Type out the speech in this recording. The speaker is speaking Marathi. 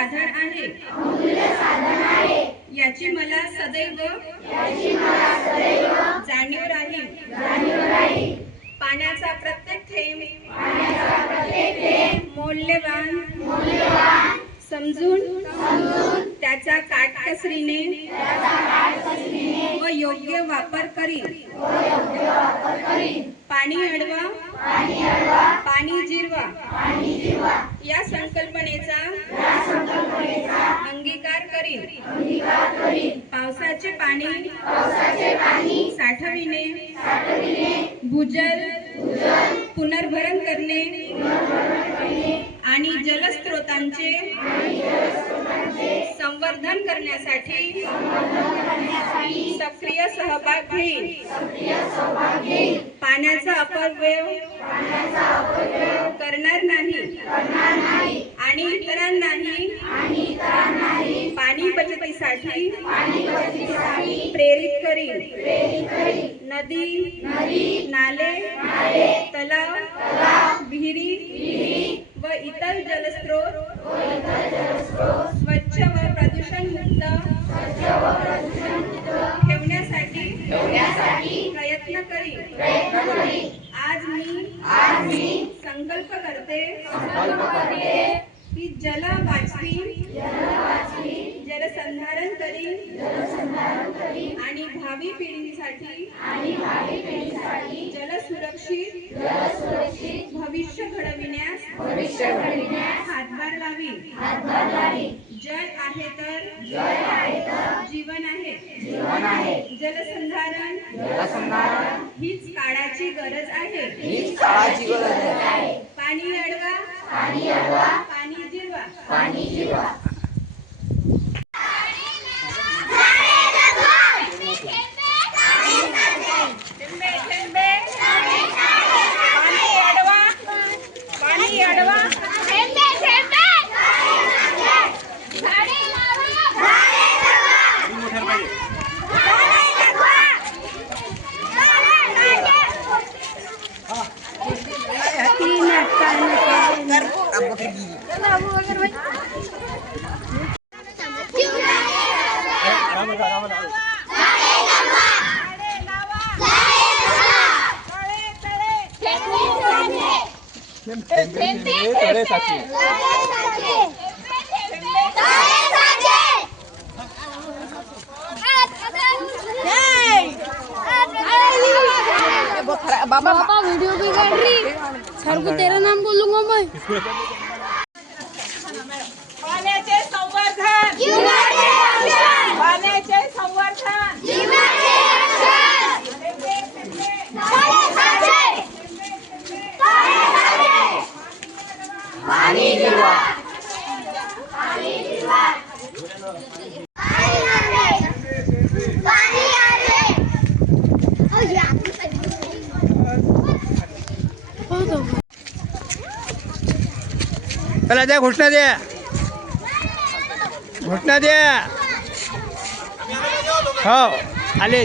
साधन आहे याची मला सदैव जाणीव राहील। पाण्याचा प्रत्येक थेंब मौल्यवान समजून त्याचा काटकसरीने व योग्य वापर करीन। पाणी अडवा पाणी जिरवा या संकल्पनेचा अंगीकार करीन। पावसाचे पाणी साठविणे भूजल पुनर्भरण करणे आणि जलस्रोतांचे संवर्धन करण्यासाठी सक्रिय सहभाग घेईन। पाण्याचा अपव्यय करणार नाही आणि इतरांनाही पाणी बचतीसाठी प्रेरित करीन। नदी नाले तलाव विहिरी व इतर जलस्रोत स्वच्छ व प्रदूषण मुक्त ठेवण्यासाठी प्रयत्न करीन। आज मी संकल्प करते की जल वाचवीन जलसंधारण करीन आणि भावी पिढीसाठी जलसुरक्षित भविष्य घडविण्यास हातभार लावीन। जल आहे तर जीवन आहे। जलसंधारण हीच काळाची गरज आहे। पाणी अडवा पाणी जिरवा। बाबा वीडियो भी कर रही सर को तेरा नाम बोलूंगा मैं। पाण्याचे संवर्धन पाणी जिरवा। चला द्या घोषणा द्या हो आले।